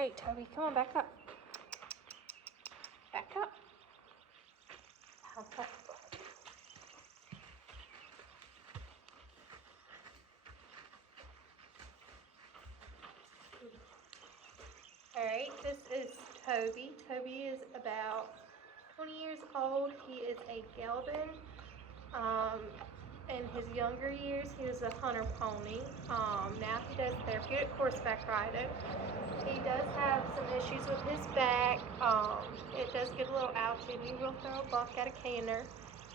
Alright, Toby, come on, back up. Back up. Back up. Alright, this is Toby. Toby is about 20 years old. He is a gelding. In his younger years, he was a hunter pony. Now he does therapeutic horseback riding. He does have some issues with his back. It does get a little ouchy. He will throw a buck at a canter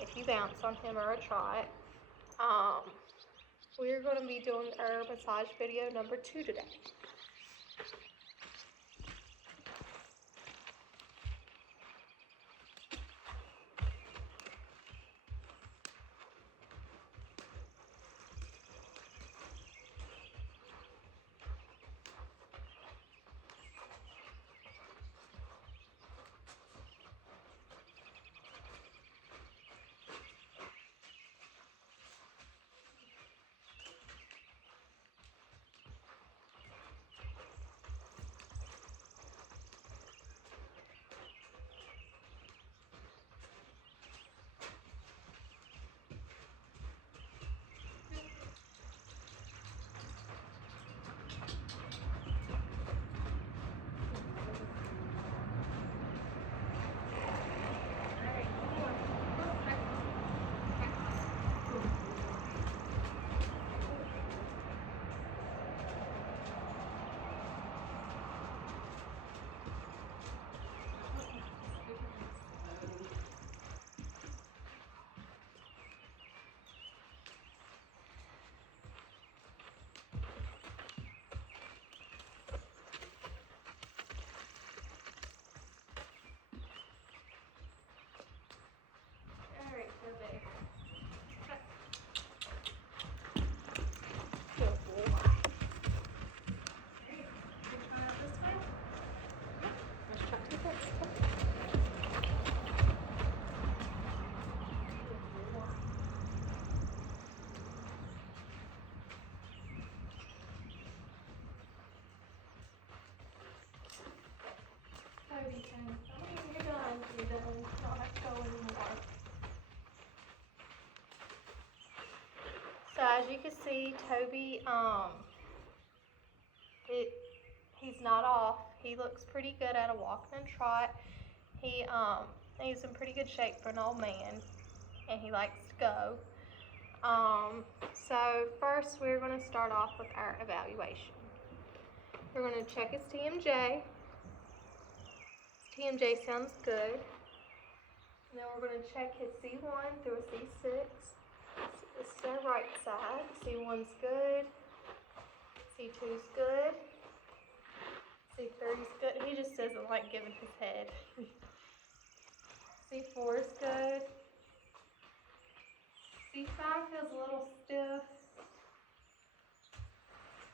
if you bounce on him or a trot. We're going to be doing our massage video number 2 today. So as you can see, Toby, he's not off. He looks pretty good at a walk and trot. He's in pretty good shape for an old man, and he likes to go. So first we're going to start off with our evaluation. We're going to check his TMJ. His TMJ sounds good. And then we're going to check his C1 through a C6. This is our right side. C1's good. C2's good. C3's good. He just doesn't like giving his head. C4's good. C5 feels a little stiff.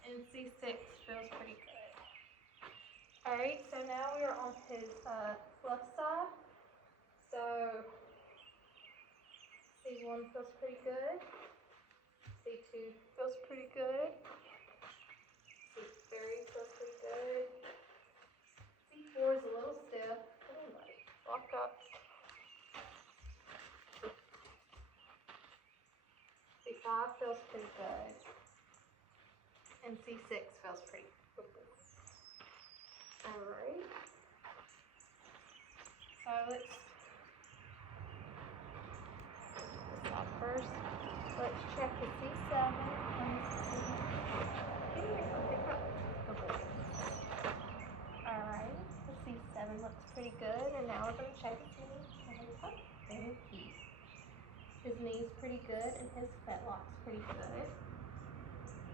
And C6 feels pretty good. Alright, so now we are on his left side. So C1 feels pretty good. C2 feels pretty good. C3 feels pretty good. C4 is a little stiff. Walk up. C5 feels pretty good. And C6 feels pretty good. Alright. So let's first, let's check the C7 Alright, the C7 looks pretty good, and now we're going to check his knee. His knee's pretty good, and his fetlock's pretty good.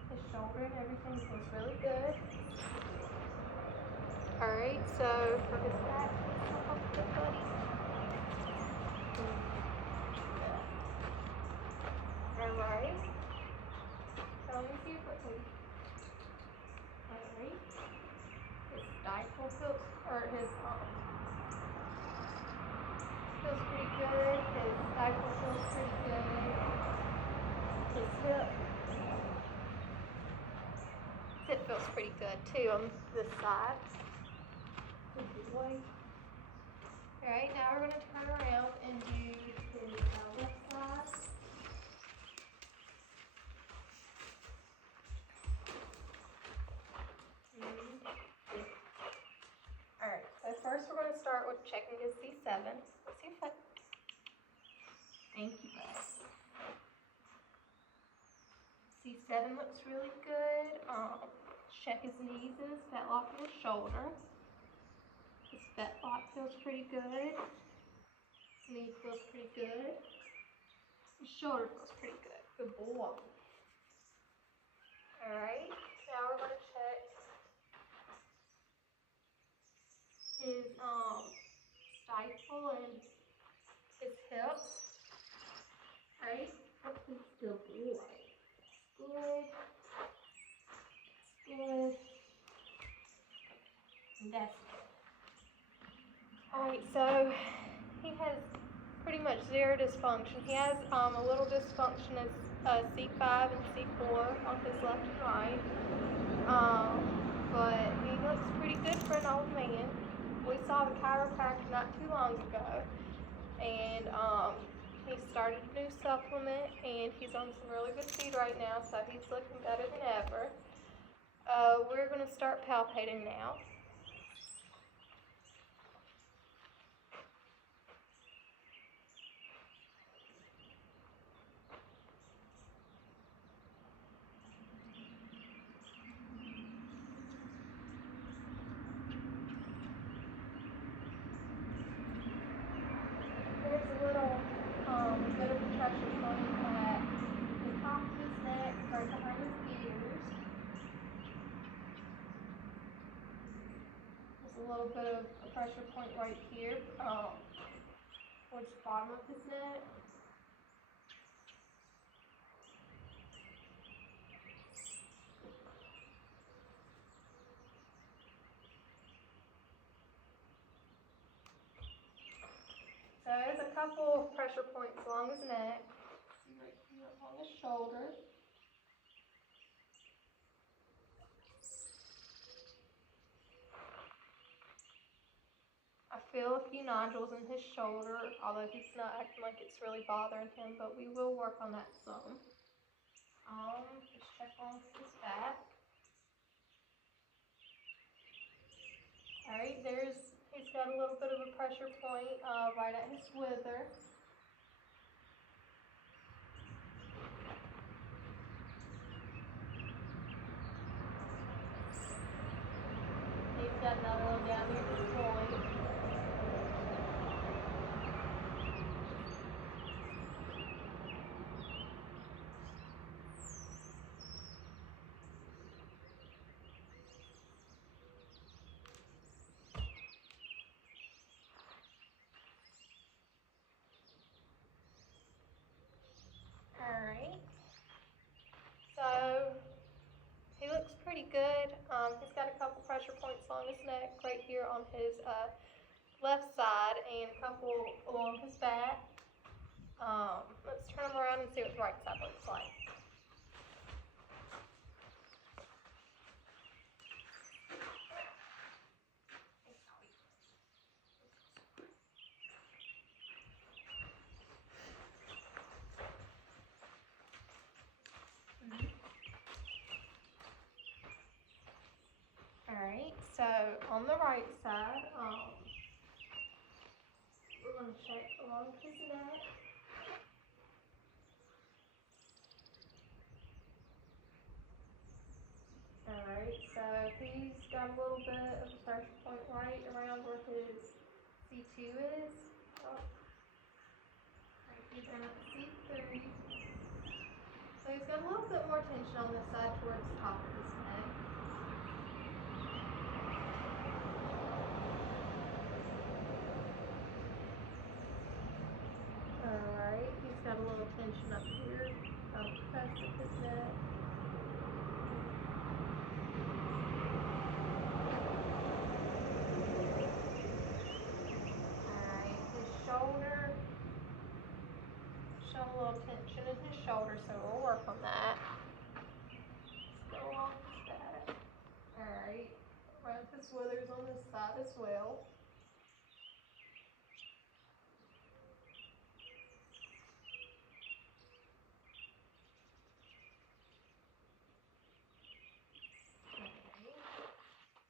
His shoulder and everything feels really good. Alright, so for his back, good, buddy. Alright. So let me see your foot, please. Alright. His stifle feels, or his feels pretty good. His stifle feels pretty good. His hip feels pretty good too on this side. Good boy. Alright, now we're going to turn around and do his left side. Alright, so first we're going to start with checking his C7. Let's see if I... Thank you, bud. C7 looks really good. Check his knees and his fetlock in his shoulder. His fetlock feels pretty good. His knee feels pretty good. His shoulder feels pretty good. Good boy. Alright, now we're going to check his stifle and his hips. Alright, good boy. Good. Good. And that's good. Alright, so he has pretty much zero dysfunction. He has a little dysfunction as C5 and C4 on his left and right. But he looks pretty good for an old man. We saw the chiropractor not too long ago, and he started a new supplement, and he's on some really good feed right now, so he's looking better than ever. We're going to start palpating now. There's a little bit of a pressure point at the top of his neck, right behind his ears. There's a little bit of a pressure point right here, towards the bottom of his neck. So there's a couple of pressure points along his neck, right here along his shoulder. I feel a few nodules in his shoulder, although he's not acting like it's really bothering him, but we will work on that some. Just check on his back. Alright, he's got a little bit of a pressure point right at his wither. He's got another one down near his groin. Alright, so he looks pretty good. He's got a couple pressure points along his neck, right here on his left side, and a couple along his back. Let's turn him around and see what the right side looks like. Alright, so on the right side, we're going to check along his neck. Alright, so he's got a little bit of a pressure point right around where his C2 is. Right here down at C3. So he's got a little bit more tension on this side towards the top of his neck. Alright, he's got a little tension up here on the crest of his neck. Alright, his shoulder. Showing a little tension in his shoulder, so we'll work on that. Let's go off his back. Alright, around his his withers on this side as well.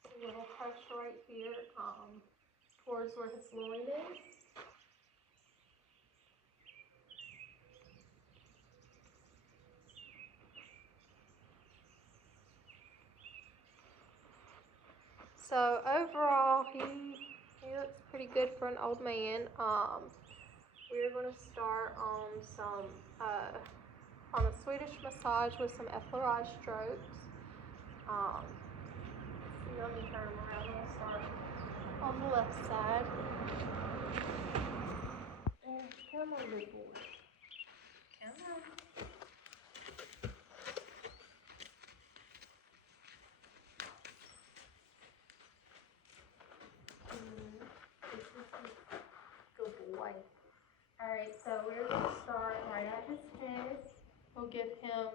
A little pressure right here, towards where his loin is. So overall, he looks pretty good for an old man. We're going to start on on a Swedish massage with some effleurage strokes. Let me turn him around. We'll start on the left side. Come on, good boy. Come on. Good boy. Alright, so we're going to start right at his head. We'll give him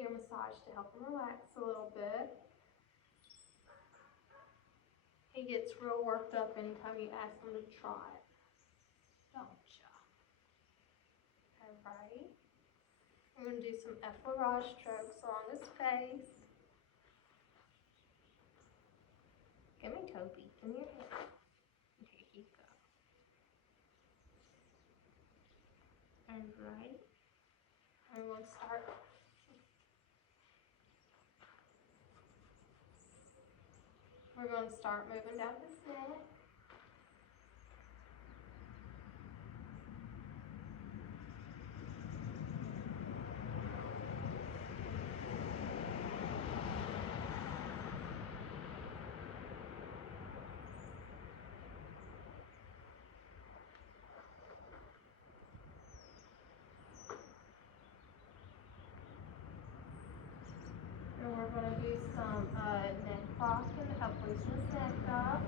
ear massage to help him relax a little bit. He gets real worked up anytime you ask him to try it. Don't ya? Alright. We're going to do some effleurage strokes along his face. Give me Toby. Give me your hand. Here you go. Alright. And we'll start. We're going to start moving down his neck. And we're going to do some neck locking to help loosen his neck up.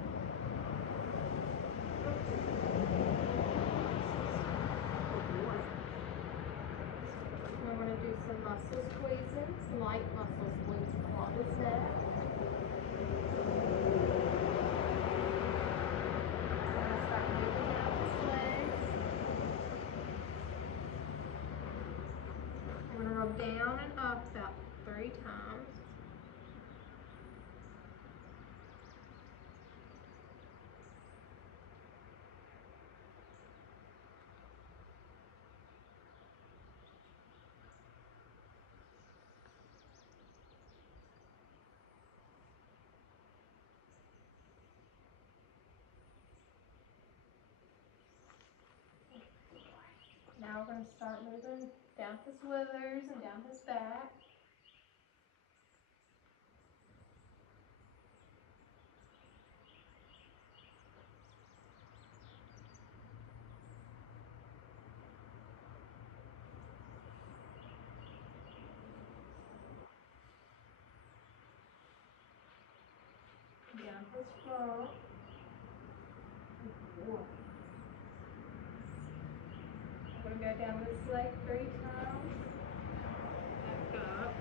We're going to do some muscle squeezing, some light muscle squeezing along his neck. We're going to start moving down his legs. We're going to rub down and up about 3 times. Now we're going to start moving down his withers and down his back. Down his front. We're going to go down this leg 3 times. Back up.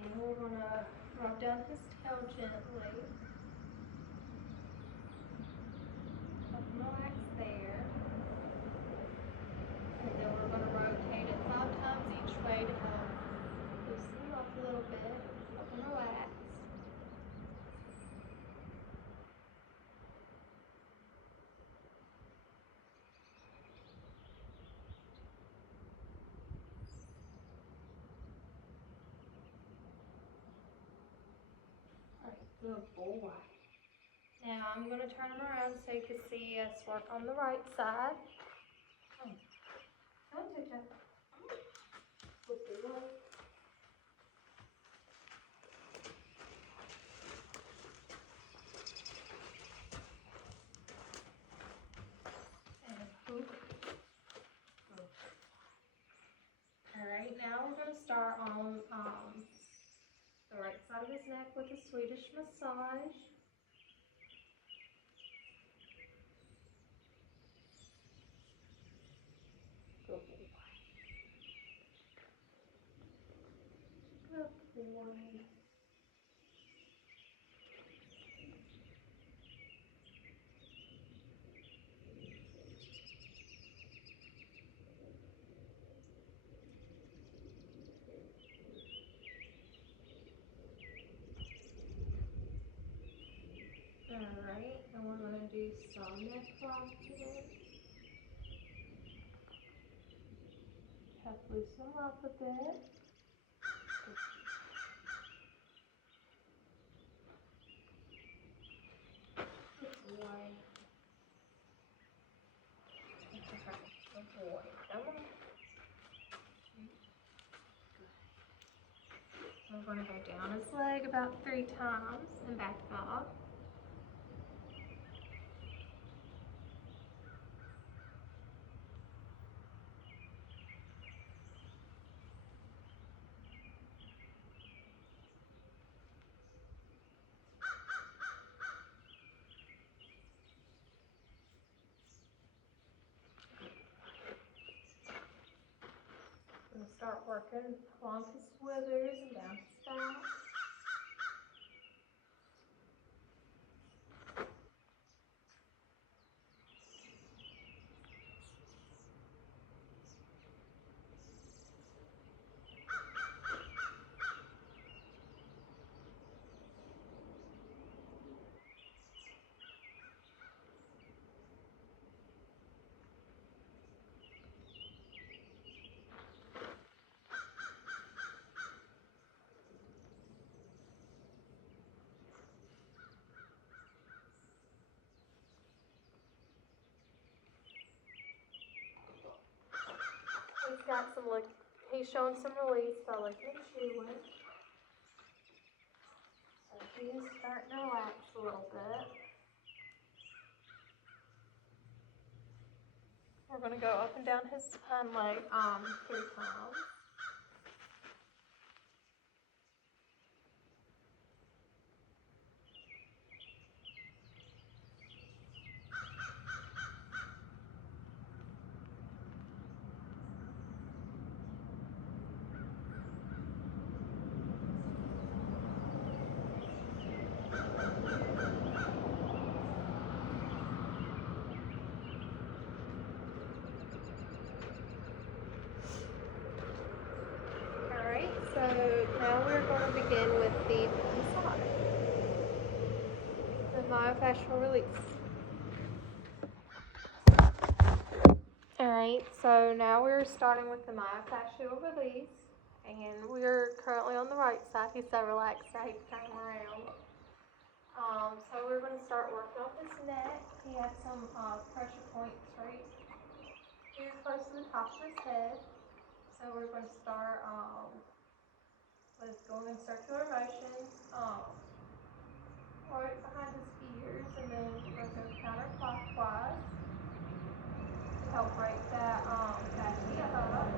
And we're going to rub down his tail gently. Help him relax there. And then we're going to rotate it 5 times each way to help loosen him up a little bit, help him relax. Alright, good boy. Now I'm going to turn him around so you can see us work on the right side. Come on, Tutu. Good boy. And a hoop. Alright, now we're going to start on the right side of his neck with a Swedish massage. Good boy. Good boy. Alright, and we're going to do some neck rocking. Help loosen them up a bit. Good boy. Good boy. Come on. Good. We're going to go down his leg about 3 times and back up. We're going to start working along his withers and down his back. He's showing some release by licking and chewing. So he is starting to relax a little bit. We're going to go up and down his hind leg 3 times. So now we're going to begin with the massage, the myofascial release. Alright, so now we're starting with the myofascial release, and we're currently on the right side. He's so relaxed, I hate to turn him around. So we're going to start working on his neck. He has some pressure points right here close to the top of his head. So we're going to start with going in circular motions right behind his ears, and then we're going to go counterclockwise to help break that fascia up.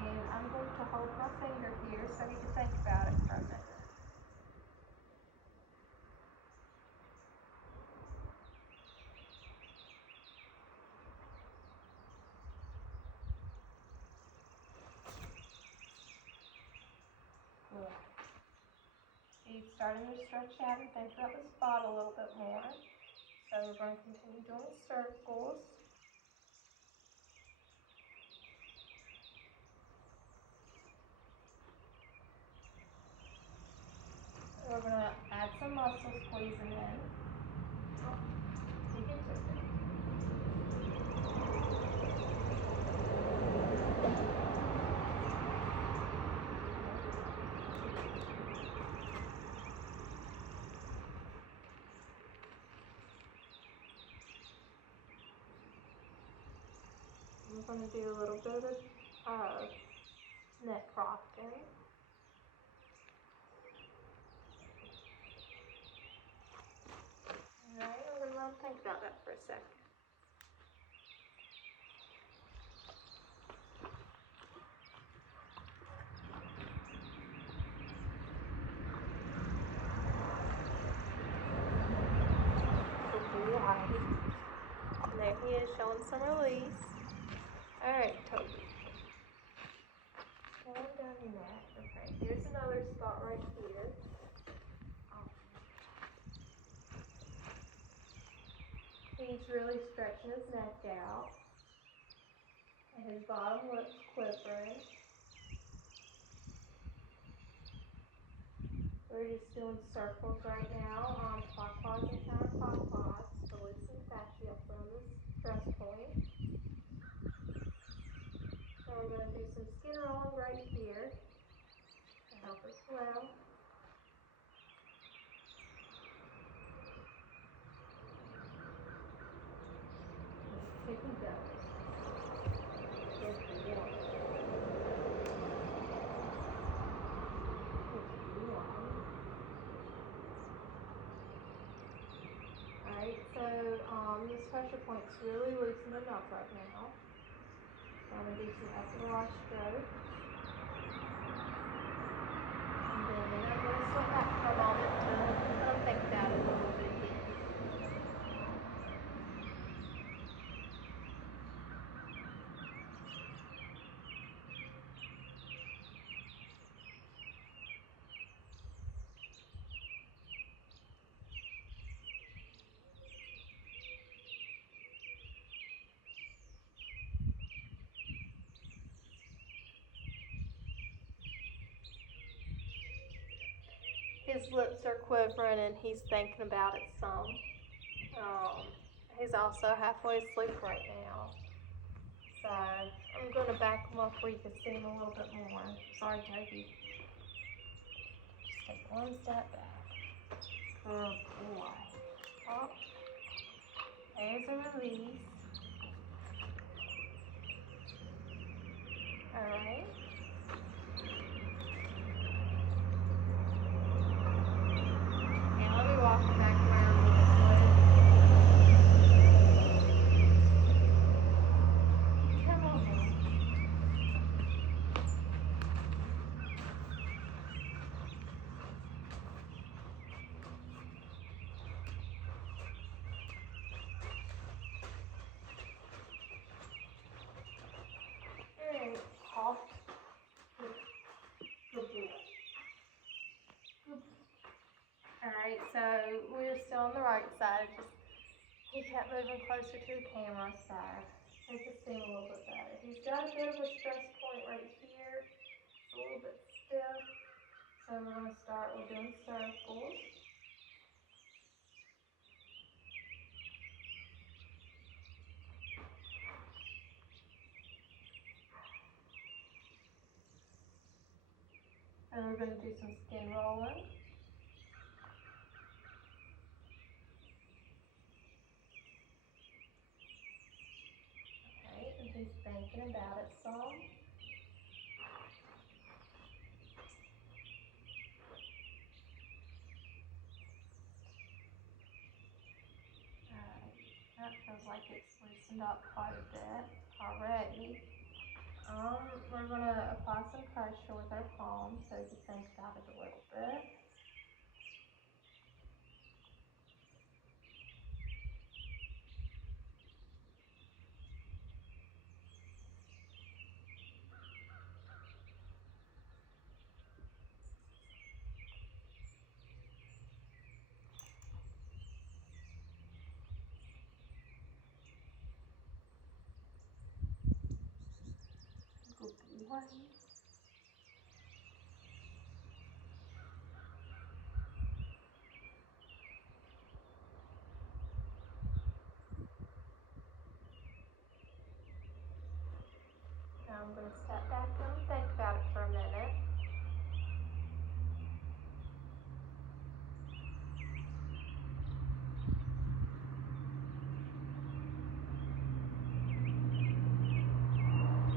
And I'm going to hold my finger here so you can think about it for a minute. He's starting to stretch out and think about the spot a little bit more. So we're going to continue doing circles. We're going to add some muscle squeezing in. Oh, you can twist it. We're going to do a little bit of neck rocking. Alright, I'm going to let him think about that for a second. showing some release. Alright, Toby. Come on down your neck. Okay, here's another spot right here. He's really stretching his neck out. And his bottom lip's quivering. We're just doing circles right now, clockwise and counterclockwise to loosen the fascia up from the stress point. Then we're going to do some skin rolling right here to help as well. Here we go. Alright, so this pressure point's really loosening up right now. So I'm going to do some upper wash stroke. And then I'm going to step back for a moment to think about it a little bit again. His lips are quivering and he's thinking about it some. He's also halfway asleep right now. So I'm going to back him up where you can see him a little bit more. Sorry, Toby. Just take one step back. Good boy. Oh, there's a release. Alright. Now let me walk him back around a little bit more. Come on now. Alright, off. Good boy. Alright, so we're still on the right side. Just he kept moving closer to the camera, so make it seem a little bit better. He's got a bit of a stress point right here. It's a little bit stiff. So we're going to start with doing circles. And we're going to do some skin rolling. Okay, and he's thinking about it some. Alright, that feels like it's loosened up quite a bit already. We're going to apply some pressure with our palm so you can think about it a little bit. Good boy. Now I'm going to step back and think about it for a minute.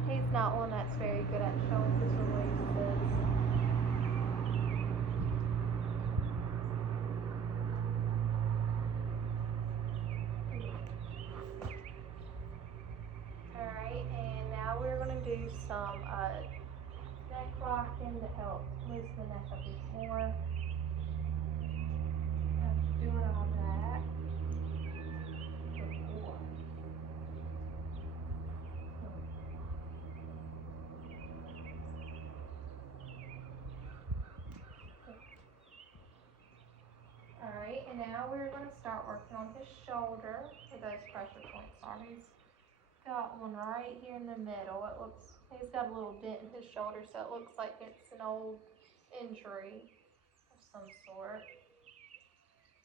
He's not one that's very good at showing his releases. Alright, and now we're going to do some neck locking to help loosen the neck up even more. After doing all that, good boy. now we're going to start working on his shoulder where those pressure points are. He's got one right here in the middle. He's got a little dent in his shoulder, so it looks like it's an old injury of some sort.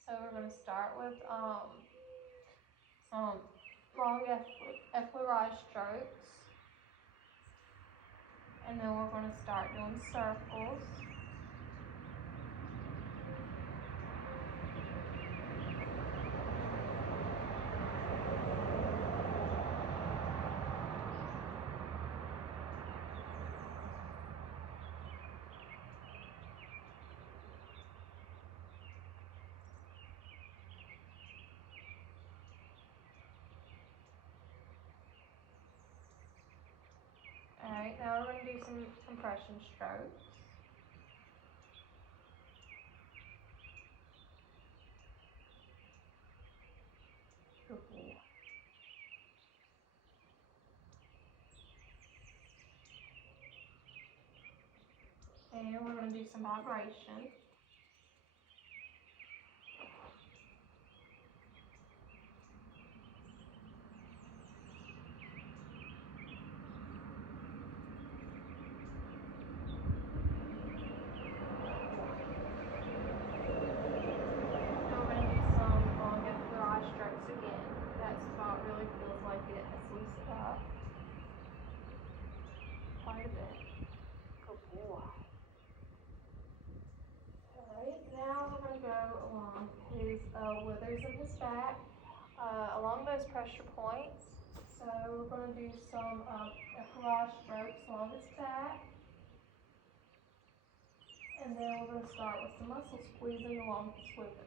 So we're going to start with some long effleurage strokes, and then we're going to start doing circles. Alright, now we're going to do some compression strokes. Good boy. And we're going to do some vibration. Again, that spot really feels like it has loosened up quite a bit. Good boy. Alright, now we're going to go along his withers of his back, along those pressure points. So we're going to do some effleurage strokes along his back. And then we're going to start with some muscle squeezing along his withers.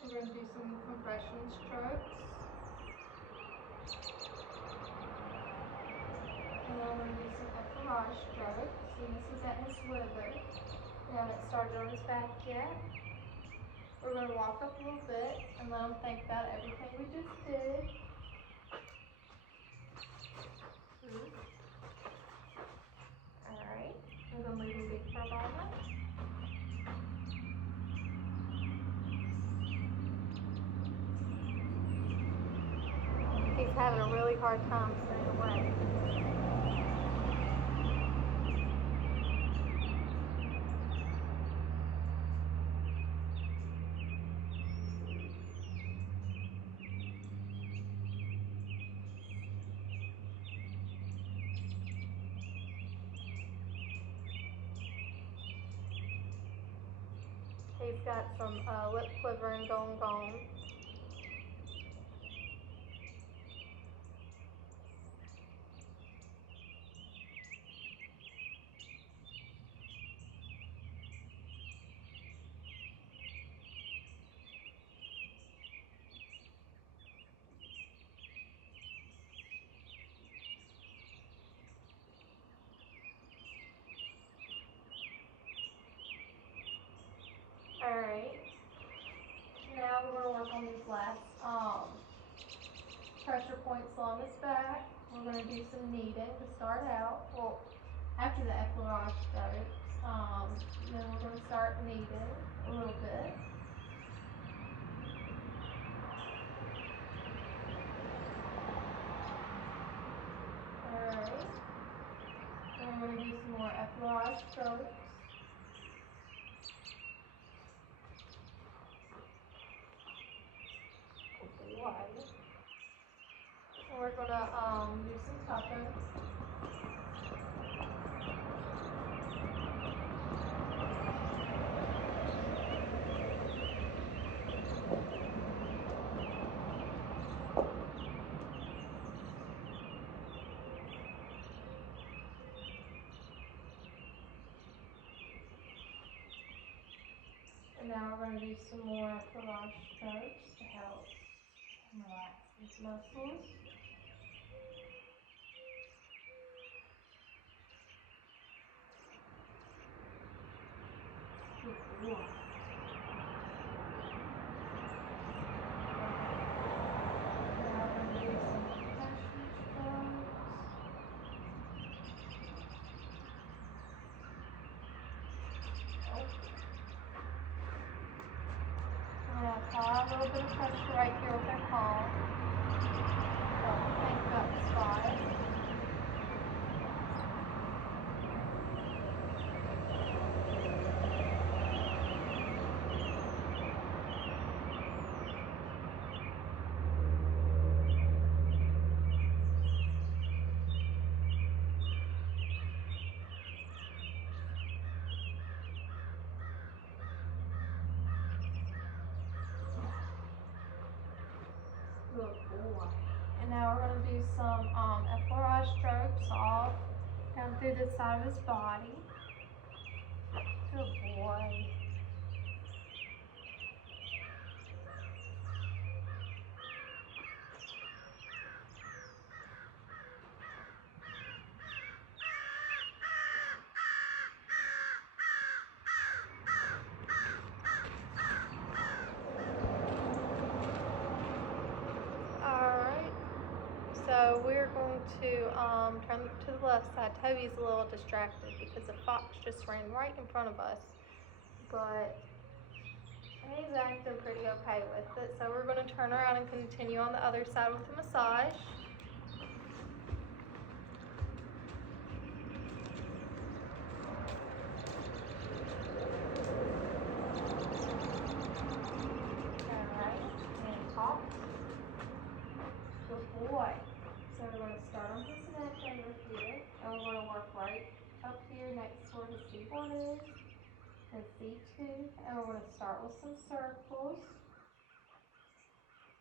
We're going to do some compression strokes. And then we're going to do some effleurage strokes. See, this is at his wither. We haven't started on his back yet. We're going to walk up a little bit and let him think about everything we just did. Alright, we're going to leave him be for a moment. He's having a really hard time staying away. He's got some lip quivering going on. Alright, now we're going to work on these last pressure points along his back. We're going to do some kneading to start out. Well, after the effleurage strokes, then we're going to start kneading a little bit. Alright, then we're going to do some more effleurage strokes. And we're going to do some tucking. and now we're going to do some more massage strokes to help relax these muscles. Good boy. Apply a little bit of pressure right here with our palm. Don't think about the spot. Good boy. And now we're going to do some effleurage strokes all down through the side of his body. Good boy. Alright, so we're going to turn to the left side. Toby's a little distracted because the fox just ran right in front of us, but he's acting pretty okay with it. So we're going to turn around and continue on the other side with the massage. Good boy. So we're going to start on his neck over here, and we're going to work right up here next to where the C1 is and C2, and we're going to start with some circles.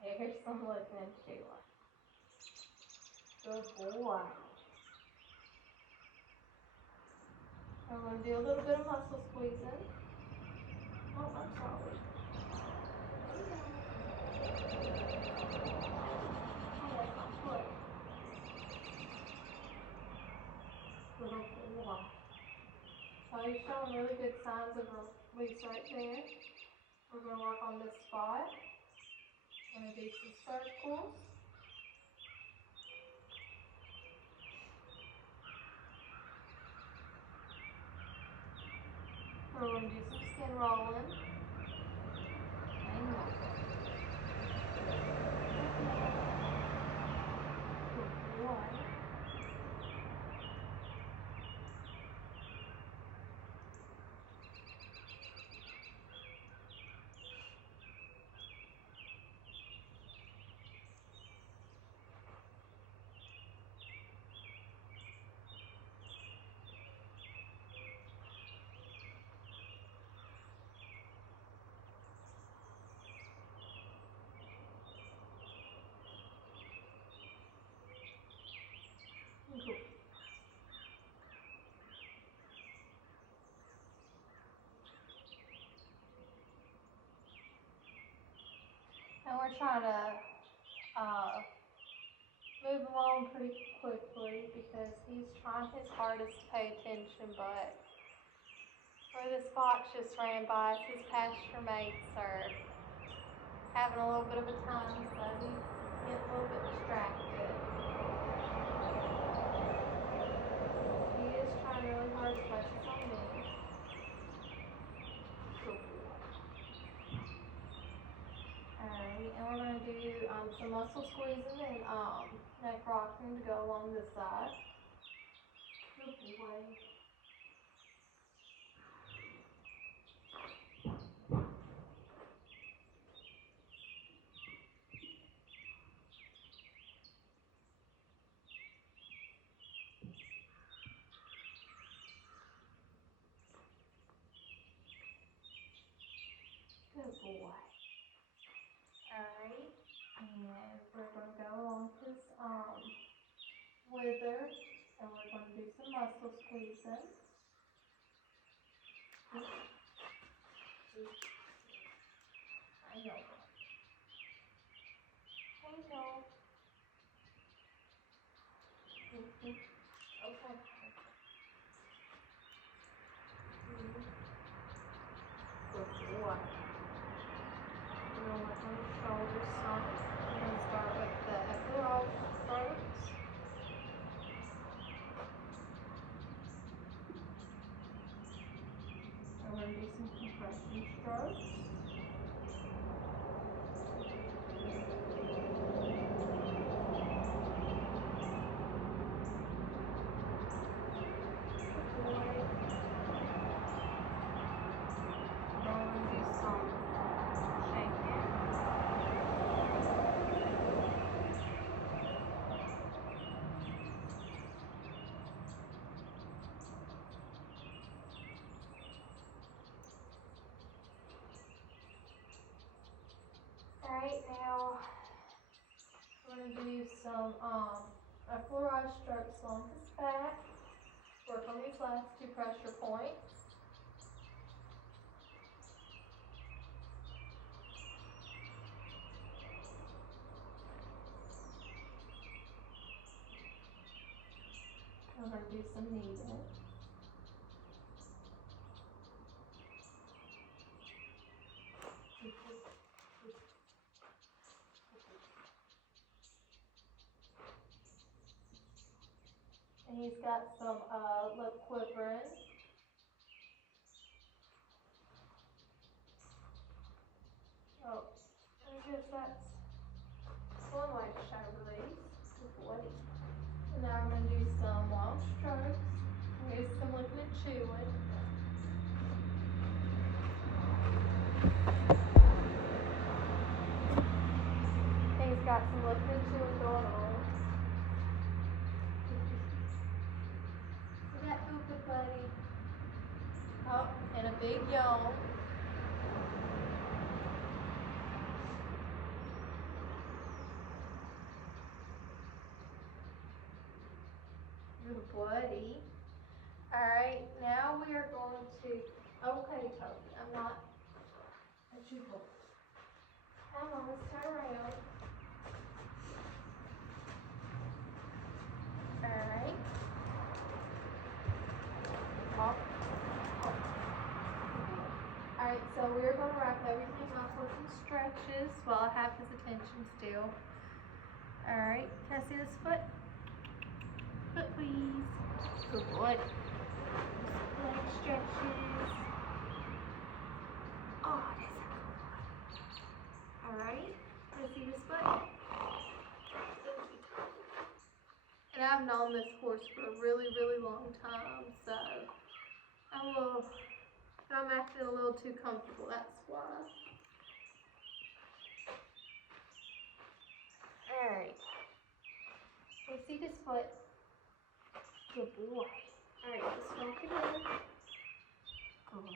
Here's some looking into it. Good boy. I'm going to do a little bit of muscle squeezing. Oh, I'm sorry. So he's showing really good signs of release right there. We're going to work on this spot. We're going to do some circles. We're going to do some skin rolling. And more. Good boy. Cool. And we're trying to move along pretty quickly because he's trying his hardest to pay attention, but where this fox just ran by us, his pasture mates are having a little bit of a time, so he's getting a little bit distracted. He is trying really hard to focus on me. Alright, and we're going to do some muscle squeezing and neck rocking to go along this side. Good boy. Good boy. Alright, and we're going to go along his wither, and we're going to do some muscle squeezing. Okay. Good boy. We're going to work on the shoulders some. We're going to start with the epidural strokes. And we're going to do some compression strokes. Alright, now we're going to do some fluoride strokes along his back. Work on these last two pressure points. We're going to do some kneading. And he's got some lip quivering. Oh, I guess that's one way to show release. Good boy. And now we're going to do some long strokes. Here's some looking at chewing. And he's got some looking at chewing going on. Does that feel good, buddy? Oh, and a big yawn. Good buddy. Alright, now we are going to, okay Toby, I'm not at you. Come on, let's turn around. Alright. Alright, so we're going to wrap everything up with some stretches while I have his attention still. Alright, can I see this foot? Foot, please. Good boy. Leg stretches. Oh, that's a good boy. Alright, can I see this foot? And I've known this horse for a really, really long time, so I'm acting a little too comfortable, that's why. Alright. Can you see this foot? Good boy. Alright, just walk it in. Good.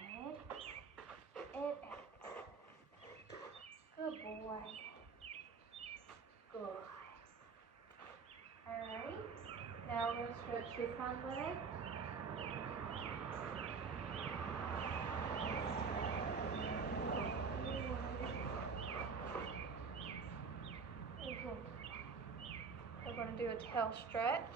And out. Good boy. Good. Alright. Now we're going to stretch this hind leg. We're going to do a tail stretch.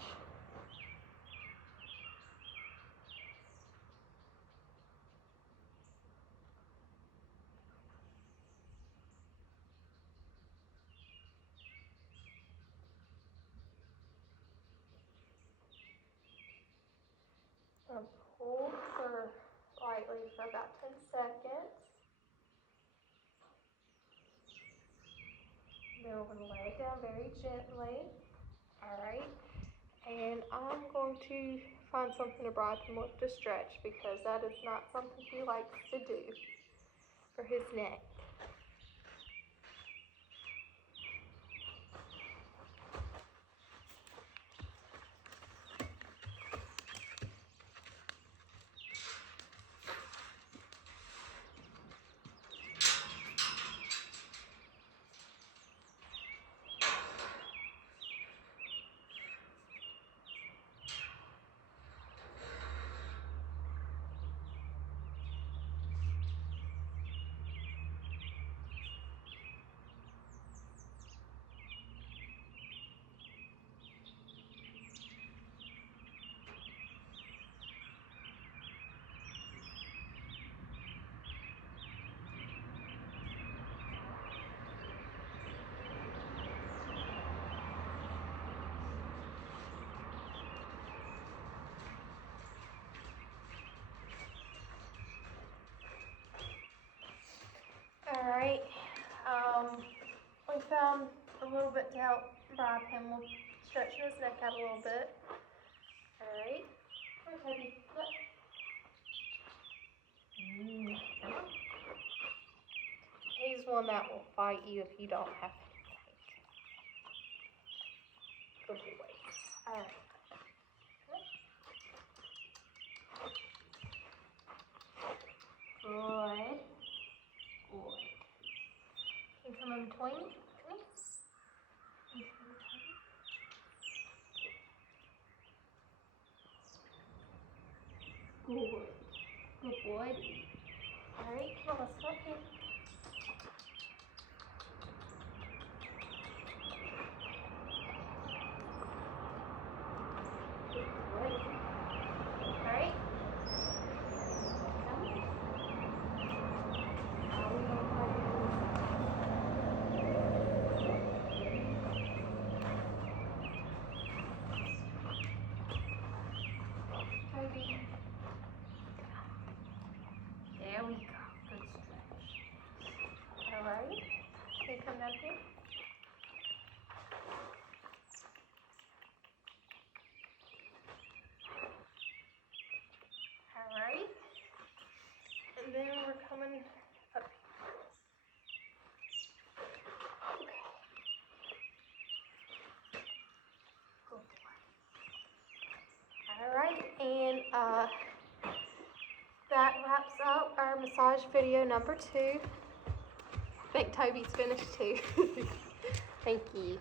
And pull lightly for about 10 seconds. Then we're going to lay it down very gently. Alright. And I'm going to find something to bribe him with to stretch because that is not something he likes to do for his neck. Alright, we found a little bit to help bribe him. We'll stretch his neck out a little bit. Alright, come on, Toby, look. He's one that will fight you if you don't have anything. Good boy. Alright. Good. Good. Can you come in between? Good. Good boy. Alright, come on, let's stop here. Good boy. Alright. Toby. There we go. Good stretch. Alright. Can you come down here? Alright. And then we're coming up here. Okay. Good boy. Alright, and that wraps up our massage video number 2. I think Toby's finished too. Thank you.